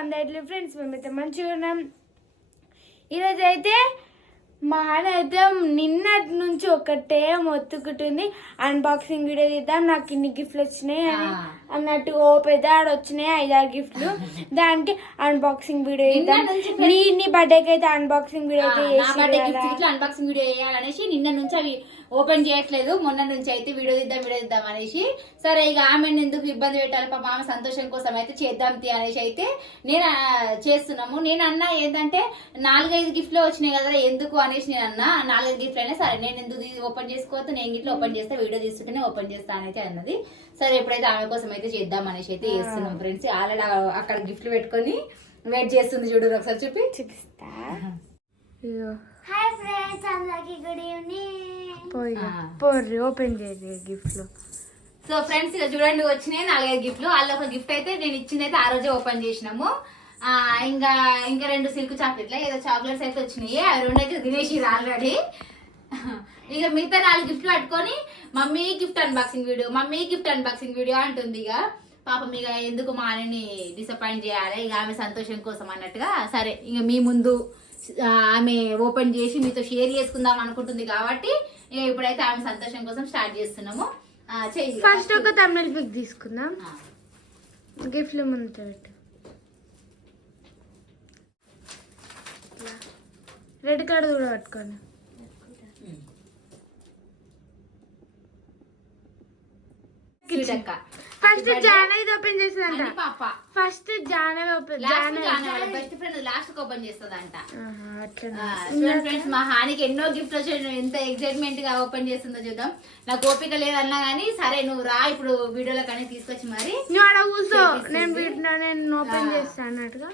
అందరి ఫ్రెండ్స్ మేమైతే మంచిగా ఉన్నాం. ఈరోజు అయితే మా హాని అయితే నిన్నటి నుంచి ఒకటే మొత్తుకుంటుంది అన్బాక్సింగ్ వీడియో తీద్దాం, నాకు ఇన్ని గిఫ్ట్లు వచ్చినాయి అని అన్నట్టు. ఓ పెద్ద ఆడ వచ్చినాయి 5-6 గిఫ్ట్లు, దానికి అన్బాక్సింగ్ వీడియో తీద్దాం. నీ బర్త్డేకి అయితే అన్బాక్సింగ్ వీడియో అయితే అన్బాక్సింగ్ వీడియో చేయాలనేసి నిన్న నుంచి అవి ఓపెన్ చేయట్లేదు, మొన్న నుంచి అయితే వీడియో తీద్దాం అనేసి. సరే ఇక ఆమెను ఎందుకు ఇబ్బంది పెట్టాలి, పాప ఆమె సంతోషం కోసం అయితే చేద్దాం అనేసి అయితే నేను చేస్తున్నాము. నేను అన్నా ఏంటంటే 4-5 గిఫ్ట్లు వచ్చినాయి కదా ఎందుకు అనేసి నేను అన్నా. 4-5 గిఫ్ట్లు అయినా సరే నేను ఎందుకు ఓపెన్ చేసుకోవద్దు, నేను గిట్ల ఓపెన్ చేస్తే వీడియో తీసుకుంటేనే ఓపెన్ చేస్తా అనేది అన్నది. సరే ఎప్పుడైతే ఆమె కోసం అయితే చేద్దాం అనేసి అయితే చేస్తున్నాం ఫ్రెండ్స్. ఆల్రెడీ అక్కడ గిఫ్ట్లు పెట్టుకొని వెయిట్ చేస్తుంది, చూడు ఒకసారి చూపిస్తా. హాయ్ ఫ్రెండ్స్, అందరికి గుడ్ ఈవినింగ్. పోయి ఓపెన్ చేయండి గిఫ్ట్లు. సో ఫ్రెండ్స్ ఇక చూడండి వచ్చినాయి 4-5 గిఫ్ట్లు. వాళ్ళ ఒక గిఫ్ట్ అయితే నేను ఇచ్చింది అయితే ఆ రోజే ఓపెన్ చేసినాము. ఇంకా 2 సిల్క్ చాక్లెట్లు ఏదో చాక్లెట్స్ అయితే వచ్చినాయి, అవి 2 అయితే తినేసిరు ఆల్రెడీ. ఇక మిగతా 4 గిఫ్ట్లు పట్టుకొని మమ్మీ గిఫ్ట్ అన్బాక్సింగ్ వీడియో అంటుంది. ఇక పాపం ఇక ఎందుకు మా ఆయనని డిసప్పాయింట్ చేయాలి, ఇక ఆమె సంతోషం కోసం అన్నట్టుగా. సరే ఇక మీ ముందు ఆమె ఓపెన్ చేసి మీతో షేర్ చేసుకుందాం అనుకుంటుంది కాబట్టి ఇక ఇప్పుడైతే ఆమె సంతోషం కోసం స్టార్ట్ చేస్తున్నాము. ఫస్ట్ ఒక తమిళ పిక్ తీసుకుందాం, గిఫ్ట్లు ముందు పెట్టు. రెడ్ కార్డు కూడా పట్టుకోండి. ఫస్ట్ జానవి ఓపెన్ చేస్తుందంట. First Jahnavi best friend last open చేస్తుందంట. ఫ్రెండ్స్ మా హానికి ఎన్నో గిఫ్ట్ వచ్చాయి, ఎంత ఎక్సైట్మెంట్ గా ఓపెన్ చేస్తుందో చూద్దాం. నాకు ఓపిక లేదన్నా గానీ సరే నువ్వు రా ఇప్పుడు వీడియోలో కానీ తీసుకొచ్చి మరి నువ్వు ఆడ కూర్చో, నేను ఓపెన్ చేస్తాను అన్నట్టుగా.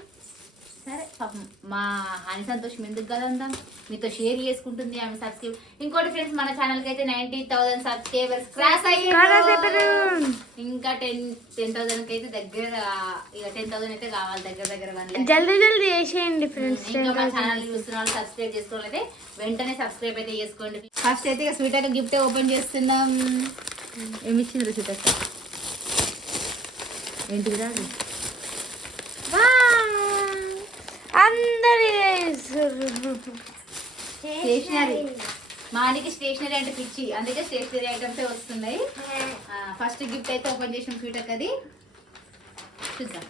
సరే పాపం మా హాని సంతోషం ఎందుకు కదంతా మీతో షేర్ చేసుకుంటుంది ఆమె. సబ్స్క్రైబ్ ఇంకోటి ఫ్రెండ్స్, మన ఛానల్ కి అయితే 90,000 సబ్స్క్రైబర్స్ క్రాస్ అయ్యారు. ఇంకా 10,000 కి అయితే దగ్గర, ఇక 10,000 అయితే కావాలి దగ్గర. జల్దీ చేసేయండి ఫ్రెండ్స్. ఇంకా మా ఛానల్ చూస్తున్న వాళ్ళు సబ్స్క్రైబ్ చేసుకోవాలంటే వెంటనే సబ్స్క్రైబ్ అయితే చేసుకోండి. ఫస్ట్ అయితే ఇక స్వీట్ అక్క గిఫ్ట్ ఓపెన్ చేస్తున్నాం. ఏమి ఇచ్చింది స్వీట్ అక్క? ఏంటిది రాదు అందరి స్టేషనరీ. మానికి స్టేషనరీ అంటే పిచ్చి, అందుకే స్టేషనరీ ఐటమ్స్ వస్తున్నాయి. ఫస్ట్ గిఫ్ట్ అయితే ఓపెన్ చేసిన స్వీట్ అక్క అది చూద్దాం.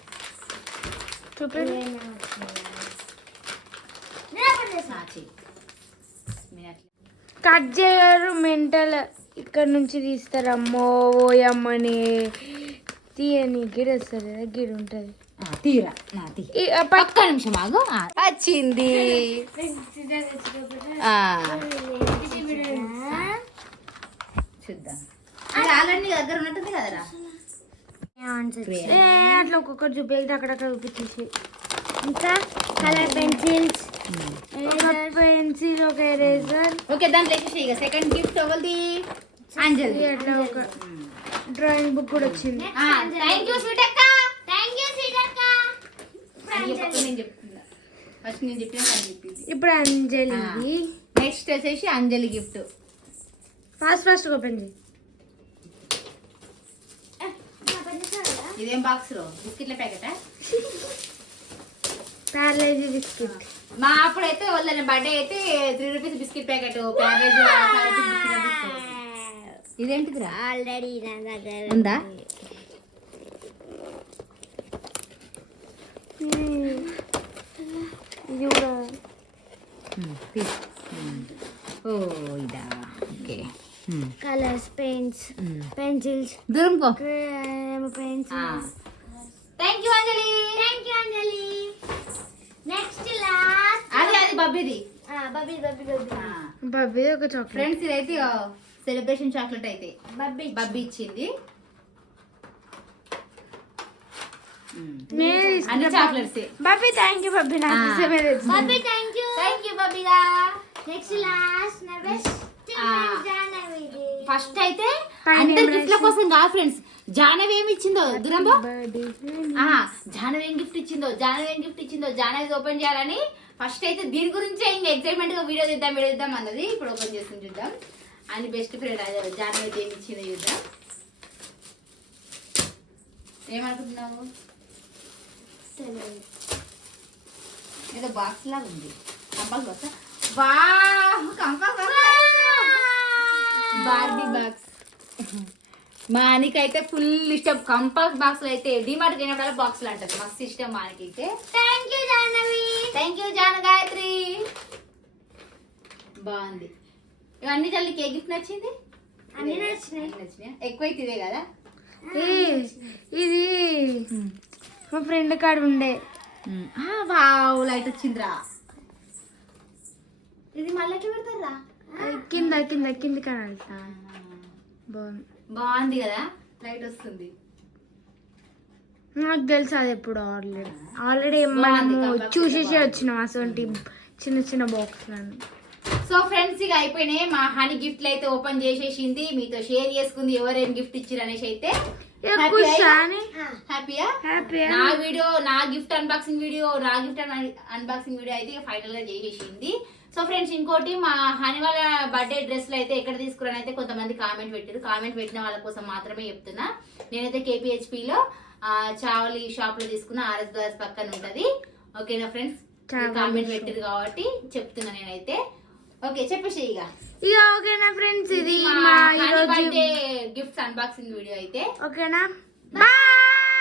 కట్ చేయరు మెంటల్, ఇక్కడ నుంచి తీస్తారమ్మో ఓయమ్మని తీయని గిడ వస్తుంది కదా, గిడ ఉంటుంది తీరా పక్క నిమిషం ఆగు. వచ్చింది చూద్దాం. ఆల్రెడీ దగ్గర ఉన్నట్టుంది కదరా. అట్లా ఒక్కొక్కటి చూపించి అక్కడక్కడ చూపించేసి. ఇంకా కలర్ పెన్సిల్స్, ఒక ఎరేజర్. ఓకే దాంట్లో ఇక సెకండ్ గిఫ్ట్ ఒకటి అంజలి. అట్లా ఒక డ్రాయింగ్ బుక్ కూడా వచ్చింది. థ్యాంక్ యూ స్వీట్ అక్క. ఇప్పుడు అంజలి. నెక్స్ట్ వచ్చేసి అంజలి గిఫ్ట్. ఫాస్ట్ ఓపెన్ చేయి. ఇదేం బాక్స్ లో బిస్కెట్ల ప్యాకెటా? Paralyse biscuit. మా అప్పుడైతే వాళ్ళ బర్త్డే అయితే 3 రూపీస్ బిస్కెట్ ప్యాకెట్ ప్యారలైజ్. ఇదేంటిదిరా? ఆల్రెడీ ఉందా? ఇదా ఓకే. Colours, paints, pencils. దూరం పో. Pencils. Thank you Anjali. Next last అది బబ్బీది. బబ్బీ ఒక చాక్లెట్. ఫ్రెండ్స్ ఇదైతే సెలబ్రేషన్ చాక్లెట్ అయితే బబ్బీ ఇచ్చింది. అన్ని chocolates. Babbi thank you Babbi. Babbi thank you బబ్బీగా. నెక్స్ట్ లాస్ట్ ఫస్ట్ అయితే అందరి గిఫ్ట్ల కోసం కాదు ఫ్రెండ్స్, జానవి ఏమి ఇచ్చిందో దూరంలో. జానవి ఏం గిఫ్ట్ ఇచ్చిందో జానవి ఓపెన్ చేయాలని ఫస్ట్ అయితే దీని గురించి ఇంకా ఎక్సైట్మెంట్ గా వీడియో తీద్దాం అన్నది. ఇప్పుడు ఓపెన్ చేసుకుని చూద్దాం. అని బెస్ట్ ఫ్రెండ్ జానవి అయితే ఏమి ఇచ్చిందో చూద్దాం. ఏమనుకుంటున్నావు? ఏదో బాక్స్ లాగా ఉంది. Compass box. Wow, compass Barbie box. మా అనికైతే ఫుల్ ఇష్టం కంపాస్ బాక్స్ అయితే. డిమార్ట్ తినప్పుడు బాక్స్ అంటది, మస్తు ఇష్టం మా అనికైతే. Thank you Jahnavi. Thank you Jana Gayatri. బాగుంది. ఇవన్నీ చల్లి కేక్ గిఫ్ట్ నచ్చింది. అన్ని నచ్చినాయి. ఎక్కువైతే ఇదే కదా. ఇది మా ఫ్రెండ్ కాడ ఉండే. వావ్, లైట్ వచ్చిందిరా. ఇది మళ్ళీ ఎట్లా పెడతారా? కింద కింద కింద కనల్తా. బాగుంది, బాగుంది కదా, లైట్ వస్తుంది. నాకు తెలుసు అది ఎప్పుడు ఆల్రెడీ మనము చూసేసి వచ్చినాం అసలు చిన్న చిన్న బాక్స్. సో ఫ్రెండ్స్, ఇక అయిపోయినాయి మా హనీ గిఫ్ట్లు అయితే ఓపెన్ చేసేసింది, మీతో షేర్ చేసుకుంది ఎవరేం గిఫ్ట్ ఇచ్చారు అనేసి అయితే. హ్యాపీయా? నా గిఫ్ట్ అన్బాక్సింగ్ వీడియో అయితే ఫైనల్ గా చేసేసింది. సో ఫ్రెండ్స్, ఇంకోటి మా హనీ వాళ్ళ బర్త్డే డ్రెస్లు అయితే ఎక్కడ తీసుకురాని అయితే కొంతమంది కామెంట్ పెట్టారు. కామెంట్ పెట్టిన వాళ్ళ కోసం మాత్రమే చెప్తున్నా. నేనైతే KPHP లో చావలి షాప్ లో తీసుకున్న RS బ్రదర్స్ పక్కన ఉంటది. ఓకేనా ఫ్రెండ్స్, కామెంట్ పెట్టారు కాబట్టి చెప్తున్నా నేనైతే. ఓకే, చెప్పేసి ఇక ఓకేనా ఫ్రెండ్స్, ఇది మా బర్త్డే గిఫ్ట్స్ అన్బాక్సింగ్ వీడియో అయితే. ఓకేనా, బాయ్.